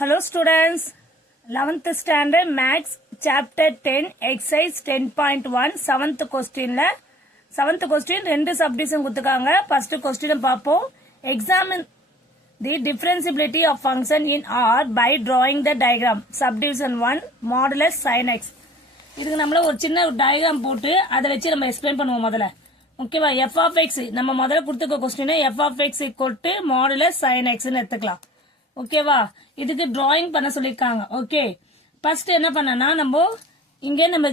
Hello students, 11th standard Maths chapter 10 exercise 10.1 7th question ரெண்டு subdivision கொடுத்துருக்காங்க. first question பார்ப்போம். Examine the differentiability of function in R by drawing the diagram. Subdivision 1 modulus sin x. இதுக்கு நம்மள ஒரு சின்ன diagram போட்டு அதை வச்சு நம்ம எக்ஸ்பிளைன் பண்ணுவோம் முதல்ல. ஓகேவா? f of x நம்ம முதல்ல கொடுத்துக்க question f of x = modulus sin x ன்னு எடுத்துக்கலாம். ஓகேவா? இதுக்கு டிராயிங் பண்ண சொல்லிருக்காங்க. ஓகே, ஃபர்ஸ்ட் என்ன பண்ணனா நம்ம இங்க நம்ம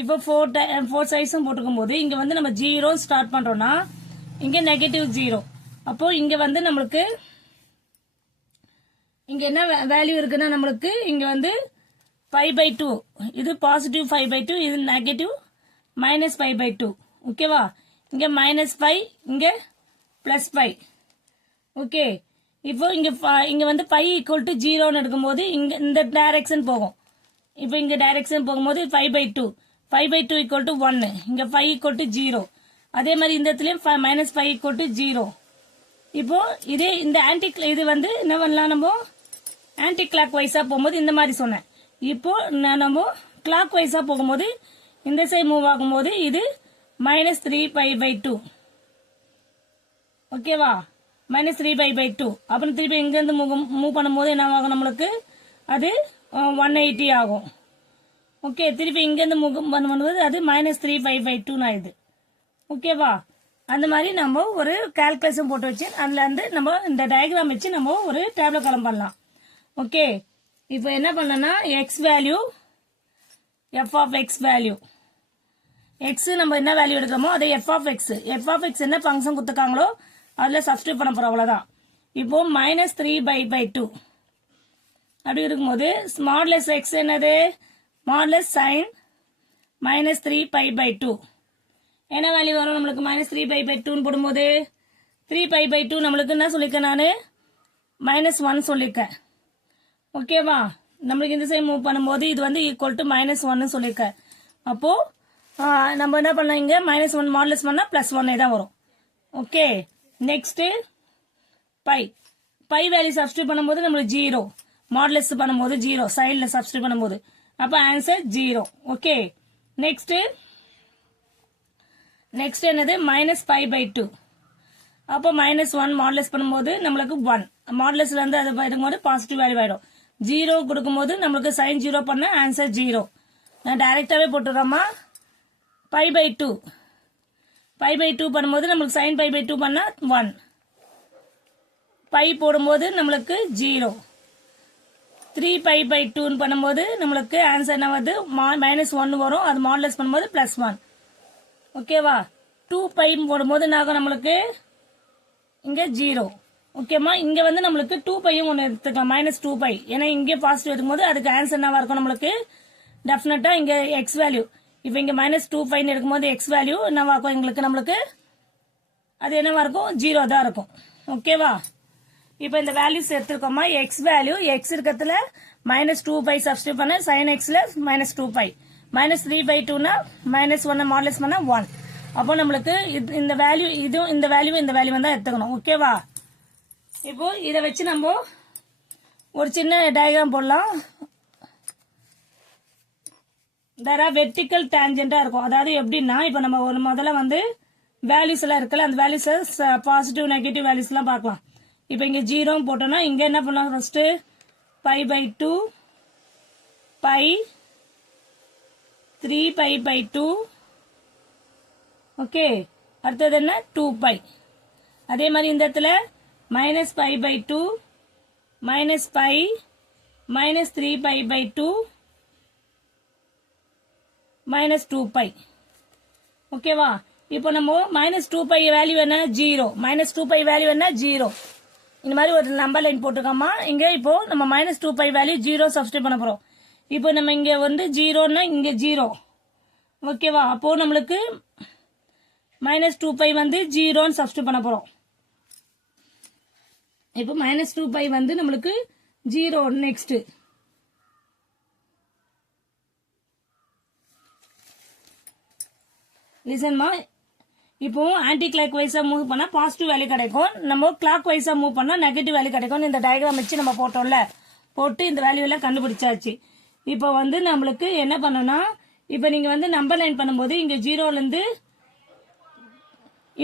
இப்போ 4 சைஸும் போட்டுக்கும் போது இங்க வந்து நம்ம 0 ஸ்டார்ட் பண்றோம்னா இங்க -0. அப்போ இங்க வந்து நமக்கு இங்க என்ன வேல்யூ இருக்குன்னா நமக்கு இங்க வந்து π/2, இது பாசிட்டிவ் π/2, இது நெகட்டிவ் -π/2. ஓகேவா? இங்க -π, இங்க +π. ஓகே, இப்போ இங்க வந்து π = 0 எடுக்கும்போது இங்க இந்த டைரக்ஷன் போகும். இப்போ இங்க டைரக்ஷன் போகும்போது π/2 = 1, இங்க π = 0. அதே மாதிரி இந்த இடத்துலயும் -π = 0. இப்போ இதே இந்த இது வந்து என்ன பண்ணலாம், நம்ம ஆன்டி கிளாக் வைஸா போகும்போது இந்த மாதிரி சொன்னேன். இப்போ நம்ம கிளாக் வைஸா போகும்போது இந்த சைடு மூவ் ஆகும்போது இது -3π/2. ஓகேவா? -3π/2. அப்புறம் திருப்பி இங்க இருந்து மூவ் பண்ணும்போது என்ன ஆகும், நம்மளுக்கு அது 180 ஆகும். ஓகே, திருப்பி இங்க இருந்து மூவ் பண்ணும்போது அது -3π/2 ஆயிடுது. ஓகேவா? அந்த மாதிரி நம்ம ஒரு கால்குலேஷன் போட்டு வச்சு அதுல இருந்து நம்ம இந்த டயக்ராம் வச்சு நம்ம ஒரு டேபிள் காலம் பண்ணலாம். ஓகே, இப்போ என்ன பண்ணனா x value f of x value x நம்ம என்ன வேல்யூ எடுக்கிறோமோ அதை f of x என்ன ஃபங்க்ஷன் கொடுத்துருக்காங்களோ அதுல சப்ஸ்டிட்யூட் பண்ண போறோம், அவ்வளவுதான். இப்போ -3π/2 அப்படி இருக்கும்போது மாடுலஸ் x என்னது, மாடுலஸ் sin -3π/2 என்ன வேல்யூ வரும் நம்மளுக்கு, -3π/2 போடும்போது 3π/2 நம்மளுக்கு என்ன சொல்லிருக்கேன், நானு -1 சொல்லிருக்கேன். ஓகேவா? நம்மளுக்கு இந்த சைடு மூவ் பண்ணும்போது இது வந்து ஈக்குவல் டு -1 சொல்லிருக்கேன். அப்போ நம்ம என்ன பண்ணலாம், இங்க -1 மாடுலஸ் பண்ணா +1 தான் வரும். ஓகே, நெக்ஸ்ட் π வேல்யூ சப்ஸ்டிட்யூட் பண்ணும்போது நம்மளுக்கு 0, மாடுலஸ் பண்ணும்போது 0, சைடுல சப்ஸ்டிட்யூட் பண்ணும்போது அப்ப ஆன்சர் 0. ஓகே, நெக்ஸ்ட் என்னது -π/2. அப்போ -1 மாடுலஸ் பண்ணும்போது நம்மளுக்கு 1, மாடுலஸ்ல இருந்து அது போயிடும்போது பாசிட்டிவ் வேல்யூ ஆயிடும். 0 கொடுக்கும்போது நம்மளுக்கு sin 0 பண்ண ஆன்சர் 0. நான் டைரக்டாவே போட்டுறோமா, π/2 பண்ணும்போது நம்மளுக்கு sin π/2 பண்ணா 1, π போடும்போது நம்மளுக்கு 0, 3π/2 பண்ணும்போது நம்மளுக்கு ஆன்சர் என்ன வருது, -1 வரும். அது மாடுலஸ் பண்ணும்போது +1. ஓகேவா? 2π போடும்போது நாங்க நம்மளுக்கு இங்க 0. ஓகேமா? இங்க வந்து நம்மளுக்கு 2πயும் ஒன்னு எடுத்துக்கலாம், -2π. ஏன்னா இங்க பாசிட்டிவ் எடுக்கும்போது அதுக்கு ஆன்சர் என்னவா இருக்கும், நம்மளுக்கு டெஃபினட்டா இங்க x வேல்யூ. இப்ப இங்க -2π எடுக்கும்போது x வேல்யூ என்னவா இருக்கும், நம்மளுக்கு அது என்னவா இருக்கும், 0 தான் இருக்கும். ஓகேவா? இப்ப இந்த வேல்யூஸ் எடுத்துருக்கோமா, x வேல்யூ x இருக்கிறதுல -2π சப்ஸ்டிட்யூட் பண்ண sin xல -2π, -3/2னா -1 மாடுலஸ் பண்ணா 1. அப்போ நம்மளுக்கு இந்த வேல்யூ இந்த வேல்யூ தான் எடுத்துக்கணும். ஓகேவா? இப்போ இத வச்சு நம்ம ஒரு சின்ன டயக்ராம் போடலாம். வெர்டிக்கல் டேஞ்சென்டா இருக்கும். அதாவது எப்படின்னா, இப்ப நம்ம ஒரு முதல்ல வந்து வேல்யூஸ் எல்லாம் இருக்குல்ல, அந்த வேல்யூஸ் பாசிட்டிவ் நெகட்டிவ் வேல்யூஸ் எல்லாம் பார்க்கலாம். இப்ப இங்க 0 போட்டோம்னா இங்க என்ன பண்ணலாம், ஃபர்ஸ்ட் π/2 π 3π/2. ஓகே, அடுத்தது என்ன 2π. அதே மாதிரி இந்த இடத்துல -π/2 -π -3π/2 -2π. ஓகேவா? இப்போ நம்ம -2π வேல்யூ என்ன 0, -2π வேல்யூ என்ன 0. இந்த மாதிரி ஒரு நம்பர் லைன் போட்டுக்கோமா. இங்க இப்போ நம்ம -2π வேல்யூ 0 சப்ஸ்டிட்யூட் பண்ண போறோம். இப்போ நம்ம இங்க வந்து 0னா இங்க 0. ஓகேவா? அப்போ நம்மளுக்கு -2π வந்து 0ன்னு சப்ஸ்டிட்யூட் பண்ண போறோம். இப்போ -2π வந்து நம்மளுக்கு 0. நெக்ஸ்ட் லிசன்மா, இப்போ ஆன்டி கிளாக் வைஸா மூவ் பண்ணா பாசிட்டிவ் வேல்யூ கிடைக்கும், நம்ம கிளாக் வைஸா மூவ் பண்ணா நெகட்டிவ் வேல்யூ கிடைக்கும். இந்த டயக்ராம் வச்சு நம்ம போட்டோம்ல, போட்டு இந்த வேல்யூ எல்லாம் கண்டுபிடிச்சாச்சு. இப்போ வந்து நம்மளுக்கு என்ன பண்ணணும்னா, இப்போ நீங்க வந்து நம்பர் லைன் பண்ணும்போது இங்க 0ல இருந்து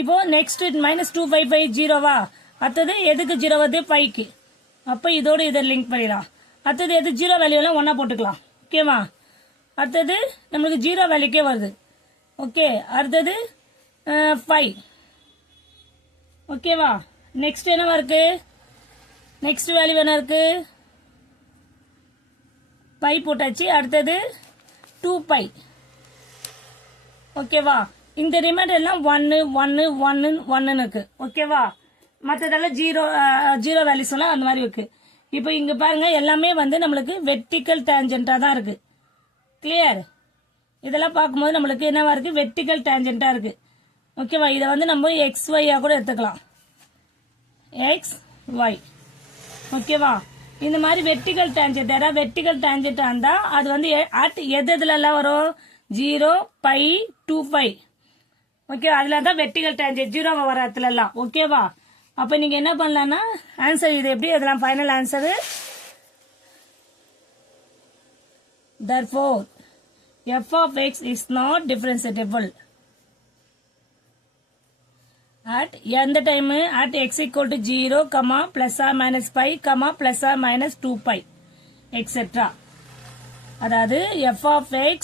இப்போ நெக்ஸ்ட் -255 ஜீரோவா, அடுத்தது எதுக்கு 0 வருது 5க்கு, அப்ப இதோட இதை லிங்க் பண்ணிடலாம். அடுத்தது எது 0 வேல்யூ எல்லாம் ஒன்னா போட்டுக்கலாம். ஓகேவா? அடுத்தது நம்மளுக்கு 0 வேல்யூக்கே வருது. ஓகே, அடுத்தது 5. ஓகேவா? நெக்ஸ்ட் என்னவா இருக்கு, நெக்ஸ்ட் வேல்யூ என்ன இருக்கு, 5 போட்டாச்சு. அடுத்தது 2π. ஓகேவா? இந்த ரிமைண்டர் எல்லாம் 1 1 1 1 இருக்கு. ஓகேவா? மற்றதெல்லாம் 0 வேல்யூஸ் எல்லாம் அந்த மாதிரி இருக்கு. இப்போ இங்க பாருங்க, எல்லாமே வந்து நம்மளுக்கு வெர்டிக்கல் டேஞ்சென்டா தான் இருக்கு. கிளியர்? இதெல்லாம் பார்க்கும்போது நம்மளுக்கு என்னவா இருக்கு, வெர்டிக்கல் டேஞ்சென்டா இருக்கு. ஓகேவா? இதை வந்து நம்ம XY கூட எடுத்துக்கலாம். XY. ஓகேவா? இந்த மாதிரி வெர்டிக்கல் டேஞ்சென்ட், ஏதாவது வெர்டிக்கல் டேஞ்சென்ட் இருந்தா அது வந்து எதுல எல்லாம் வரும், 0 π 2π. ஓகே, அதுல தான் வெர்டிக்கல் டேஞ்சென்ட் 0 வர இடத்துல எல்லாம். ஓகேவா? அப்ப நீங்க என்ன பண்ணலாம்னா ஆன்சர் இது எப்படி அதெல்லாம் final answer. therefore f of x is not differentiable at எந்த time, at x equal to 0, plus or minus 5, plus or minus 2π, etc. அதாவது f of x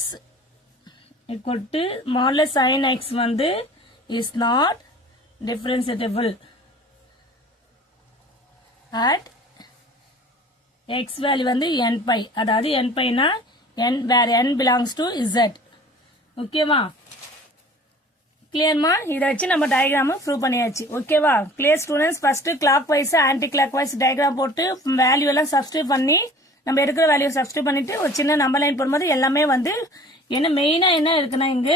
equal to modulus sin x வந்து is not differentiable at x value வந்து nπ. அதாவது nπ னா n where n belongs to z. ஓகேவா? கிளியர்மா? இதை வச்சு நம்ம diagram prove பண்ணியாச்சு. ஓகேவா? Clear students? First clockwise anticlockwise diagram போட்டு வேல்யூ எல்லாம் சப்ஸ்டியூட் பண்ணி நம்ம எடுக்கிற வேல்யூ சப்ஸ்டியூட் பண்ணிட்டு ஒரு சின்ன நம்பர் லைன் போடும்போது எல்லாமே வந்து என்ன மெயினா என்ன இருக்குன்னா இங்க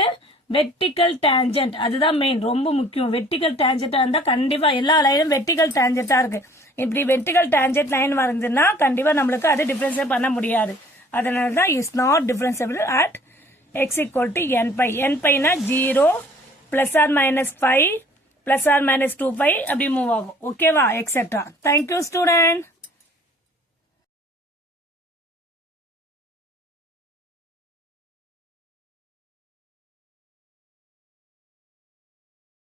வெர்டிக்கல் டேஞ்சென்ட், அதுதான் மெயின், ரொம்ப முக்கியம். வெர்டிக்கல் டேஞ்சென்டா இருந்தா கண்டிப்பா எல்லா லைனும் வெர்டிக்கல் டேஞ்சென்டா இருக்கு. இப்படி வெர்டிக்கல் டேஞ்சென்ட் லைன் வரைஞ்சுன்னா கண்டிப்பா நம்மளுக்கு அது டிஃபரன்ஷியேட் பண்ண முடியாது. அதனாலதான் is not differentiable at x equal to nπ. nπ னா 0 plus or minus 5 plus or minus 2π அப்படி மூவ் ஆகும். ஓகேவா? எக்ஸெட்ரா. Thank you student.